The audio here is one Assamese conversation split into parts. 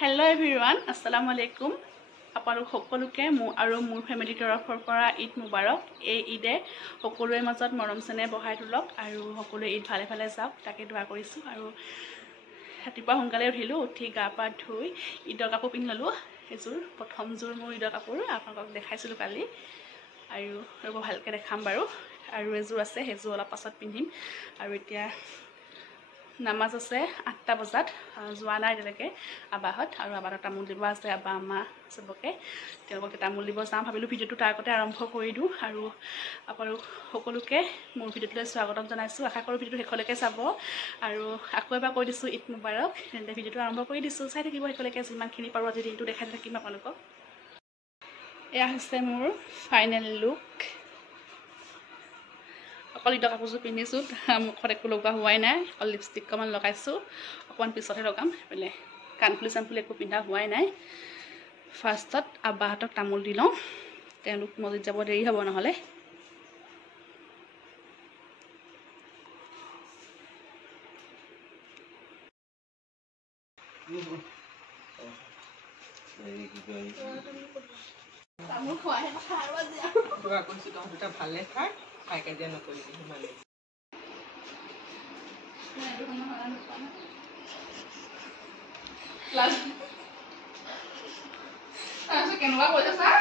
Hello everyone, Assalamu alaikum. আপোনালোক সকলোকে মোৰ ফেমিলি তৰফৰ পৰা ঈদ মুবাৰক। এই ঈদে সকলোৰে মাজত মৰম চেনেহ বঢ়াই তোলক আৰু সকলোৱে ঈদ ভালে ভালে যাওক তাকে দোৱা কৰিছোঁ। আৰু ৰাতিপুৱা সোনকালে উঠিলোঁ, উঠি গা পা ধুই ঈদৰ কাপোৰ পিন্ধি ল'লোঁ। এযোৰ প্ৰথম যোৰ মোৰ ঈদৰ কাপোৰ আপোনালোকক দেখাইছিলোঁ কালি, আৰু এইবোৰ ভালকৈ দেখাম বাৰু। আৰু এযোৰ আছে, সেইযোৰ অলপ পাছত পিন্ধিম। আৰু এতিয়া নামাজ আছে 8টা বজাত, যোৱা নাই এতিয়ালৈকে আবাহত, আৰু আবাহত তামোল দিব আছে, আবা আমা চবকে তেওঁলোকে তামোল দিব যাম। ভাবিলোঁ ভিডিঅ'টো তাৰ আগতে আৰম্ভ কৰি দিওঁ। আৰু আপোনালোক সকলোকে মোৰ ভিডিঅ'টোলৈ স্বাগতম জনাইছোঁ। আশা কৰোঁ ভিডিঅ'টো শেষলৈকে চাব। আৰু আকৌ এবাৰ কৈ দিছোঁ ঈদ মুবাৰক। তেন্তে ভিডিঅ'টো আৰম্ভ কৰি দিছোঁ, চাই থাকিব শেষলৈকে যিমানখিনি পাৰোঁ। আজি দিনটো দেখাই থাকিম আপোনালোকক। এয়া হৈছে মোৰ ফাইনেল লুক। অকল ঈদৰ কাপোৰযোৰ পিন্ধিছোঁ, মুখত একো লগোৱা হোৱাই নাই, অকল লিপষ্টিক অকণমান লগাইছোঁ, অকণমান পিছতহে লগাম। সেইফালে কাণফুলি চানফুলি একো পিন্ধা হোৱাই নাই। ফাৰ্ষ্টত আব্বাহঁতক তামোল দি লওঁ, তেওঁলোক মছজিদ যাব দেৰি হ'ব নহ'লে। তামোল খোৱাহে কথা আৰু আজি কৈছোঁ তহঁত দুটা ভালে খাই কাজিয়া নকৰিবি সিমানে। কেনেকুৱা কৈছে ছাৰ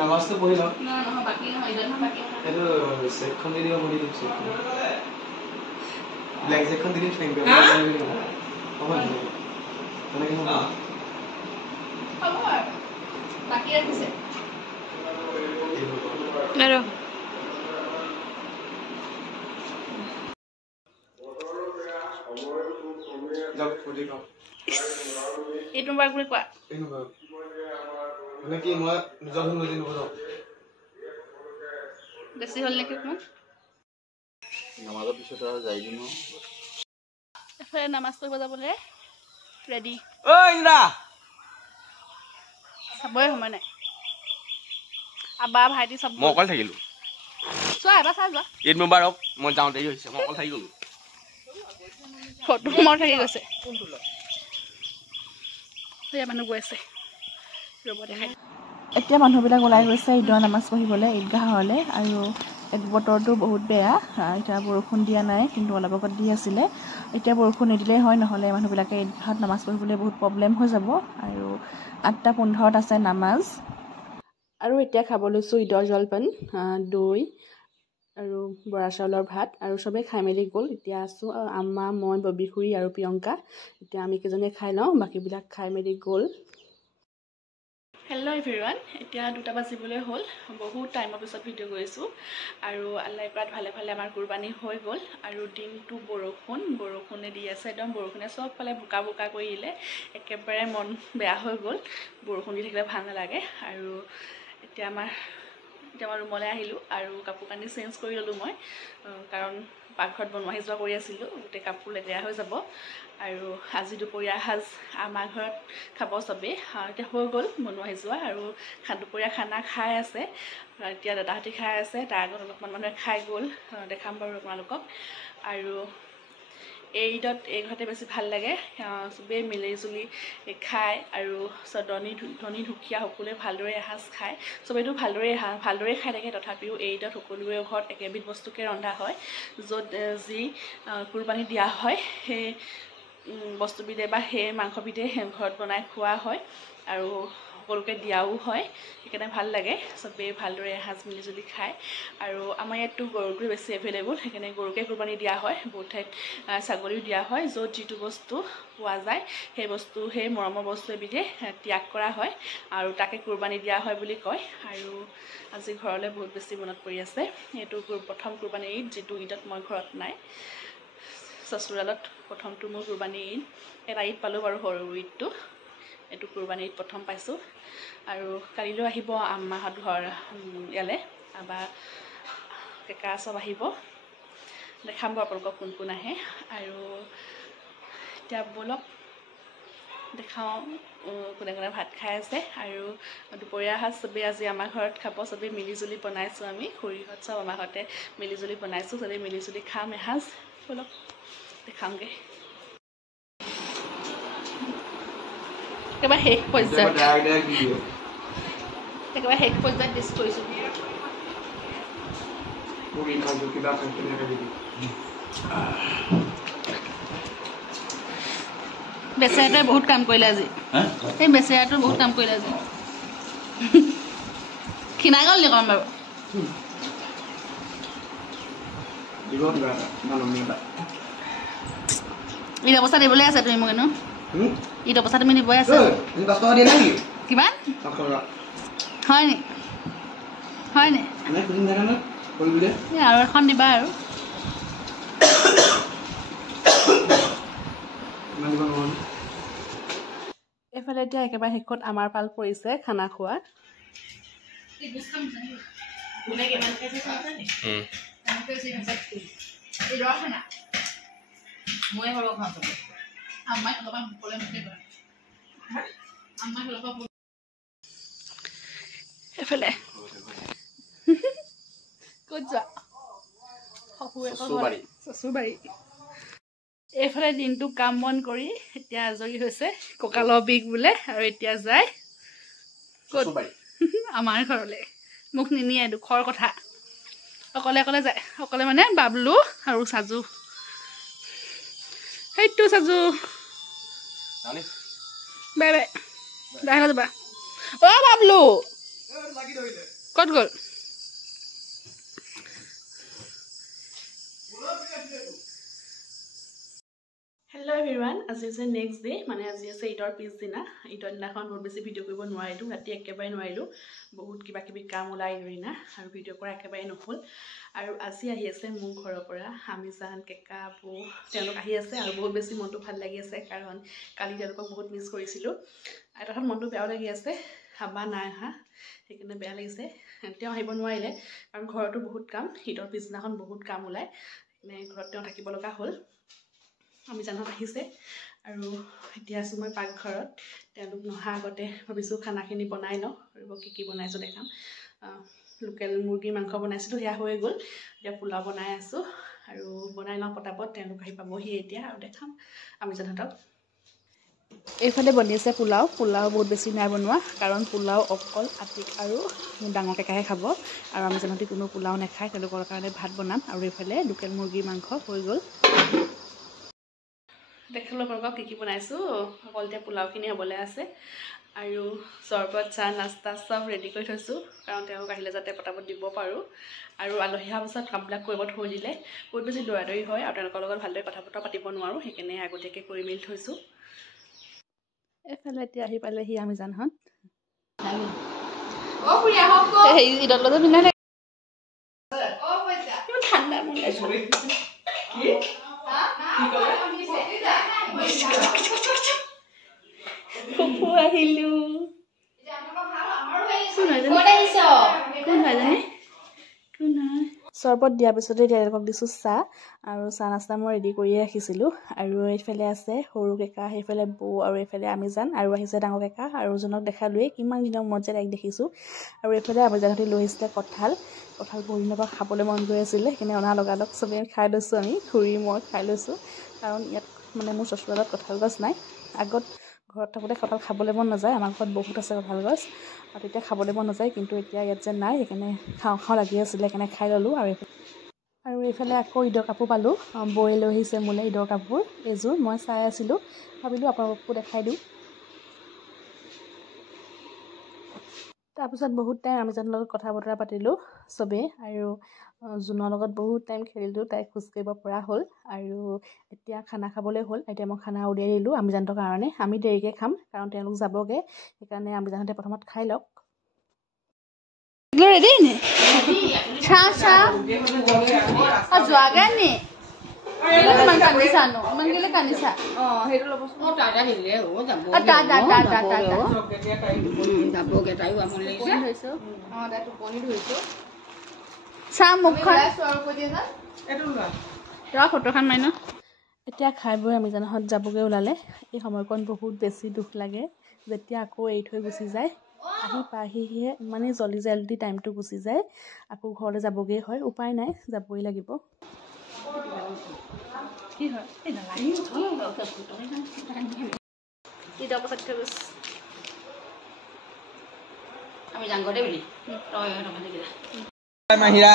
নামাজটো পঢ়ি লওঁ, এইটো চেকখন দি দিব বুলি দিম। ব্লেক চেকখন দি দিম, তেনেকৈ বাকী ৰাখিছে এইটো বাৰ বুলি কোৱা। মানে কি মই নিজৰ ভুল বুজি নকৰোঁ, বেছি হ'ল নেকি অকণমান। নামাজৰ পিছত আৰু যাই দিম। এফালে নামাজ পঢ়িব যাবলৈ ৰেডি। চাবই সময় নাই। আবা ভাইটি চব মই অকল থাকিলোঁ। চোৱা এবাৰ চাই যোৱা। ঈদ মুবাৰক। মই যাওঁ দেৰি হৈছে, মই অকল থাকি গ'লোঁ। ফটো মোৰ থাকি গৈছে। মানুহ গৈ আছে, ৰ'ব দেখাই। এতিয়া মানুহবিলাক ওলাই গৈছে ঈদৰ নামাজ পঢ়িবলৈ ঈদগাহলৈ। আৰু বতৰটো বহুত বেয়া, এতিয়া বৰষুণ দিয়া নাই, কিন্তু অলপ আগত দি আছিলে। এতিয়া বৰষুণ নিদিলেই হয়, নহ'লে মানুহবিলাকে ঈদগাহত নামাজ পঢ়িবলৈ বহুত প্ৰব্লেম হৈ যাব। আৰু 8:15 আছে নামাজ। আৰু এতিয়া খাব লৈছোঁ ঈদৰ জলপান, দৈ আৰু বৰা চাউলৰ ভাত। আৰু চবেই খাই মেলি গ'ল। এতিয়া আছোঁ আম্মা, মই, ববী খুৰী আৰু প্ৰিয়ংকা। এতিয়া আমি কেইজনীয়ে খাই লওঁ, বাকীবিলাক খাই মেলি গ'ল। হেল্ল' এভৰিৱান, এতিয়া 2টা বাজিবলৈ হ'ল। বহুত টাইমৰ পিছত ভিডিঅ' কৰিছোঁ। আৰু আল্লাই কৰাত ভালে ভালে আমাৰ কুৰবানী হৈ গ'ল। আৰু দিনটো বৰষুণে দি আছে, একদম বৰষুণে চবফালে বোকা বোকা কৰি দিলে। একেবাৰে মন বেয়া হৈ গ'ল, বৰষুণ দি থাকিলে ভাল নালাগে। আৰু এতিয়া মই ৰুমলৈ আহিলোঁ আৰু কাপোৰ কানি চেঞ্জ কৰি ল'লোঁ মই, কাৰণ পাকঘৰত বনোৱা সিজোৱা কৰি আছিলোঁ, গোটেই কাপোৰ লেতেৰা হৈ যাব। আৰু আজি দুপৰীয়া সাজ আমাৰ ঘৰত খাব চবেই, এতিয়া হৈ গ'ল বনোৱা সিজোৱা। আৰু দুপৰীয়া খানা খাই আছে, এতিয়া দাদাহঁতি খাই আছে, তাৰ আগত অলপমান মানুহে খাই গ'ল, দেখাম বাৰু আপোনালোকক। আৰু এই ঈদত এই ঘৰতে বেছি ভাল লাগে, চবেই মিলি জুলি খায়। আৰু ধনী দুখীয়া সকলোৱে ভালদৰে এসাঁজ খায়। চবেইতো ভালদৰে খাই থাকে, তথাপিও এই ঈদত সকলোৰে ঘৰত একেবিধ বস্তুকে ৰন্ধা হয়। য'ত যি কুৰবানী দিয়া হয়, সেই বস্তুবিধে বা সেই মাংসবিধে ঘৰত বনাই খোৱা হয় আৰু সকলোকে দিয়াও হয়। সেইকাৰণে ভাল লাগে, চবেই ভালদৰে এসাঁজ মিলিজুলি খায়। আৰু আমাৰ ইয়াততো গৰুটো বেছি এভেইলেবল, সেইকাৰণে গৰুকে কুৰবানী দিয়া হয়। বহুত ঠাইত ছাগলীও দিয়া হয়। য'ত যিটো বস্তু পোৱা যায়, সেই মৰমৰ বস্তু এবিধে ত্যাগ কৰা হয় আৰু তাকে কুৰবানী দিয়া হয় বুলি কয়। আৰু আজি ঘৰলৈ বহুত বেছি মনত পৰি আছে। এইটো প্ৰথম কুৰবানী ঈদ, যিটো ঈদত মই ঘৰত নাই। চচুৰালত প্ৰথমটো মোৰ কুৰবানী ঈদ। এটা ঈদ পালোঁ বাৰু, সৰু ঈদটো। এইটো কুৰবানী ঈদ প্ৰথম পাইছোঁ। আৰু কালিলৈ আহিব আম্মাহঁত ঘৰ ইয়ালৈ, আবা কেকা চব আহিব, দেখাম বাৰু আপোনালোকক কোন কোন আহে। আৰু এতিয়া ব'লক দেখাওঁ কোনে কোনে ভাত খাই আছে আৰু দুপৰীয়া সাজ চবেই আজি আমাৰ ঘৰত খাব চবেই মিলিজুলি বনাইছোঁ আমি খুৰীহঁত চব আমাৰ ঘৰতে মিলিজুলি বনাইছোঁ চবেই মিলিজুলি খাম এসাঁজ ব'লক দেখাওঁগৈ একেবাৰে শেষ পৰ্যায়ত ডিছ কৰিছোঁ বেচেৰাটোৱে বহুত কাম কৰিলে আজি এই বেচেৰাটোৱে বহুত কাম কৰিলে আজি ক্ষীণাই গ'ল নি কম বাৰু ঈদ অৱস্থা দিবলৈ আছে তুমি মোক এনো ঈদ অৱস্থা তুমি দিবই আছে কিমান হয় নি আৰু এখন দিবা আৰু এইফালে এতিয়া একেবাৰে শেষত আমাৰ পাল পৰিছে খানা খোৱা এইফালে ক'ত যোৱা চচুৰবাৰী এইফালে দিনটো কাম বন কৰি এতিয়া আজৰি হৈছে কঁকালৰ বিষ বোলে আৰু এতিয়া যায় ক'ত আমাৰ ঘৰলৈ মোক নিনিয়ে দুখৰ কথা অকলে অকলে যায় অকলে মানে বাবলু আৰু চাজু সেইটো চাজু বাই বাই যাই যাবা অ' বাবলু ক'ত গ'ল হেল্ল' এভৰিৱান আজি আছে নেক্সট ডে মানে আজি আছে ঈদৰ পিছদিনা ঈদৰ দিনাখন বহুত বেছি ভিডিঅ' কৰিব নোৱাৰিলোঁ ৰাতি একেবাৰে নোৱাৰিলোঁ বহুত কিবা কিবি কাম ওলাই দিনা আৰু ভিডিঅ' কৰা একেবাৰে নহ'ল আৰু আজি আহি আছে মোৰ ঘৰৰ পৰা আমিজান কেকা বৌ তেওঁলোক আহি আছে আৰু বহুত বেছি মনটো ভাল লাগি আছে কাৰণ কালি তেওঁলোকক বহুত মিছ কৰিছিলোঁ এটা কথা মনটো বেয়াও লাগি আছে হাবা নাই অহা সেইকাৰণে বেয়া লাগিছে তেওঁ আহিব নোৱাৰিলে কাৰণ ঘৰতো বহুত কাম ঈদৰ পিছদিনাখন বহুত কাম ওলায় সেইকাৰণে ঘৰত তেওঁ থাকিব লগা হ'ল আমি জানত আহিছে আৰু এতিয়া আছোঁ মই পাকঘৰত তেওঁলোক নহা আগতে ভাবিছোঁ খানাখিনি বনাই লওঁ আৰু কি বনাইছোঁ দেখাম লোকেল মুৰ্গীৰ মাংস বনাইছিলোঁ সেয়া হৈ গ'ল এতিয়া পোলাও বনাই আছোঁ আৰু বনাই লওঁ পটাপট তেওঁলোক আহি পাবহি এতিয়া আৰু দেখাম আমি জানতক এইফালে বনি আছে পোলাও বহুত বেছি নাই বনোৱা কাৰণ পোলাও অকল আতিক আৰু ডাঙৰ কেকাহে খাব আৰু আমি জানতে কোনো পোলাও নাখায় তেওঁলোকৰ কাৰণে ভাত বনাম আৰু এইফালে লোকেল মুৰ্গীৰ মাংস হৈ গ'ল দেখালোঁ আপোনালোকক কি বনাইছোঁ অকল এতিয়া পোলাওখিনি হ'বলৈ আছে আৰু চৰবত চাহ নাস্তা চব ৰেডি কৰি থৈছোঁ কাৰণ তেওঁলোক আহিলে যাতে পটাপট দিব পাৰোঁ আৰু আলহী অহাৰ পাছত কামবিলাক কৰিব থৈ দিলে বহুত বেছি দৌৰাদৌৰি হয় আৰু তেওঁলোকৰ লগত ভালদৰে কথা বতৰা পাতিব নোৱাৰোঁ সেইকাৰণে আগতীয়াকৈ কৰি মেলি থৈছোঁ এইফালে এতিয়া আহি পালেহি আমি জানহঁত ঈদত লগত পিন্ধা নাই ঠাণ্ডা ফুফু আহিলো চৰবত দিয়াৰ পিছতে তেওঁলোকক দিছোঁ চাহ আৰু চাহ নাস্তা মই ৰেডি কৰিয়ে ৰাখিছিলোঁ আৰু এইফালে আছে সৰু কেকা সেইফালে বৌ আৰু এইফালে আমিজান আৰু আহিছে ডাঙৰ কেকা আৰু জনক দেখালোৱেই কিমান দিনৰ মূৰত যে তাইক দেখিছোঁ আৰু এইফালে আমিজানহঁতে লৈ আহিছিলে কঁঠাল বহুত দিনৰ পৰা খাবলৈ মন গৈ আছিলে সেইকাৰণে অনা লগালগ চবেই খাই লৈছোঁ আমি খুৰী মই খাই লৈছোঁ কাৰণ ইয়াত মানে মোৰ চচুৰালত কঁঠাল গছ নাই আগত ঘৰত থাকোঁতে কঁঠাল খাবলৈ মন নাযায় আমাৰ ঘৰত বহুত আছে কঁঠাল গছ আৰু তেতিয়া খাবলৈ মন নাযায় কিন্তু এতিয়া ইয়াত যে নাই সেইকাৰণে খাওঁ লাগি আছিলে সেইকাৰণে খাই ল'লোঁ আৰু এইফালে আকৌ ঈদৰ কাপোৰ পালোঁ বৌয়ে লৈ আহিছে মোলৈ ঈদৰ কাপোৰ এযোৰ মই চাই আছিলোঁ ভাবিলোঁ আপোনালোককো দেখাই দিওঁ তাৰপিছত বহুত টাইম আমিজানৰ লগত কথা বতৰা পাতিলোঁ চবেই আৰু জোনৰ লগত বহুত টাইম খেলিলোঁ তাই খোজকাঢ়িব পৰা হ'ল আৰু এতিয়া খানা খাবলৈ হ'ল এতিয়া মই খানা উলিয়াই দিলোঁ আমিজানহঁতৰ কাৰণে আমি দেৰিকৈ খাম কাৰণ তেওঁলোক যাবগৈ সেইকাৰণে আমিজানহঁতে প্ৰথমত খাই লওক ৰেডি নি যোৱাগে নি কান্দিছা চাহ মুখখন ফটোখন মাৰি ন এতিয়া খাই বৈ আমি জানাহত যাবগৈ ওলালে এই সময়কণ বহুত বেছি দুখ লাগে যেতিয়া আকৌ এৰি থৈ গুচি যায় আহি পাহিহে ইমানেই জল্দি টাইমটো গুচি যায় আকৌ ঘৰলৈ যাবগৈ হয় উপায় নাই যাবই লাগিব কি হয় এই নালাগে ঈদৰ পাছত থৈ গৈছে আমি জাংগতে বুলি তই মাহিৰা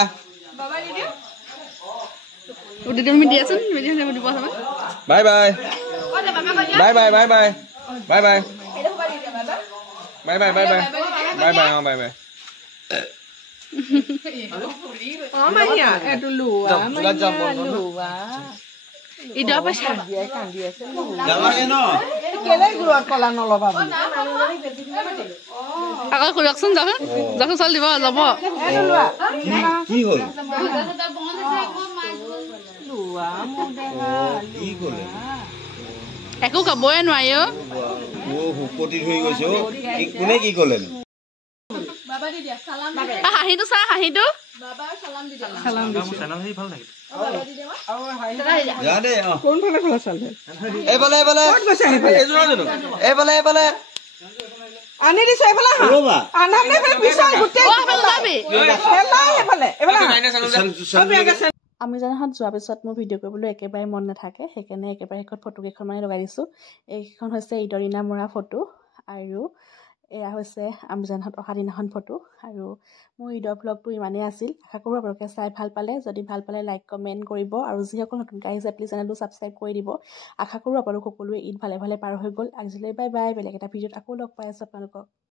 বাবা দি দিওঁ তুমি দিয়াচোন দিব চাবা bye bye bye bye bye bye bye bye bye bye bye bye bye bye অঁ bye bye Oh, Maria, é do Lua. ঈদৰ পাছত Aquele é grua colar no lova. আকৌ খুলকচোন যাচোন চাল দিব যাব É do Lua. কি হ'ল Lua, modela. কি ক'লে একো খাবই নোৱাৰি ও হুপতি হৈ গৈছে অ কোনে কি ক'লে হাঁহিটো চা হাঁহিটো যা দে অ কোন ফালে খোলা চালে এইফালে এইফালে এইফালে এইফালে আনি দিছে এফালে ৰ'বা আনানে পিছল গোটেই যাবি এফালে আমি জানাহত যোৱাৰ পিছত মোৰ ভিডিঅ' কৰিবলৈ একেবাৰে মন নাথাকে সেইকাৰণে একেবাৰে শেষত ফটো কেইখন মানে লগাই দিছোঁ এইকেইখন হৈছে ঈদৰ দিনা মৰা ফটো আৰু এয়া হৈছে আমি জানাহত অহা দিনাখন ফটো আৰু মোৰ ঈদৰ ভ্লগটো ইমানেই আছিল আশা কৰোঁ আপোনালোকে চাই ভাল পালে যদি ভাল পালে লাইক কমেণ্ট কৰিব আৰু যিসকল নতুনকৈ আহিছে প্লিজ চেনেলটো ছাবস্ক্ৰাইব কৰি দিব আশা কৰোঁ আপোনালোক সকলোৱে ঈদ ভালে ভালে পাৰ হৈ গ'ল আজিলৈ বাই বাই বেলেগ এটা ভিডিঅ'ত আকৌ লগ পাই আছোঁ আপোনালোকক